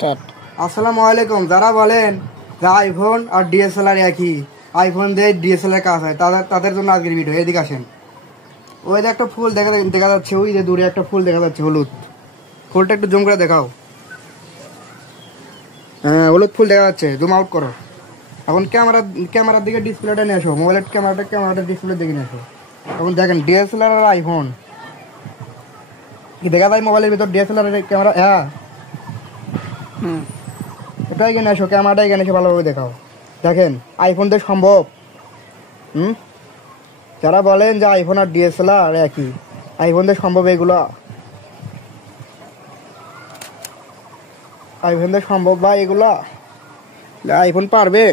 স্টার্ট। আসসালামু আলাইকুম। যারা বলেন যে আইফোন আর ডিএসএলআর একই, আইফোন দিয়ে ডিএসএলআর কাজ হয়, তাদের জন্য আজকের ভিডিও। এদিকে আসেন। ওই যে একটা ফুল দেখা যাচ্ছে, ওই যে দূরে একটা ফুল দেখা যাচ্ছে হলুদ ফুলটা, একটু জুম করে দেখাও। হ্যাঁ, হলুদ ফুল দেখা যাচ্ছে, জুম আউট করো। এখন ক্যামেরার দিকে ডিসপ্লেটা নিয়ে আসো, মোবাইলের ক্যামেরাটা ডিসপ্লের দিকে নিয়ে আসো। এখন দেখেন ডিএসএলআর আর আইফোন কি দেখা যায় মোবাইলের ভিতর? ডিএসএলআর ক্যামেরা, হ্যাঁ এটা এখানে আসো, ক্যামেরাটা এখানে এসে ভালোভাবে দেখাও। দেখেন আইফোন দিয়ে সম্ভব? যারা বলেন যে আইফোন আর ডিএসএলআর একই, আইফোন দিয়ে সম্ভব এগুলো? আইফোন দিয়ে সম্ভব ভাই এগুলা? আইফোন পারবে?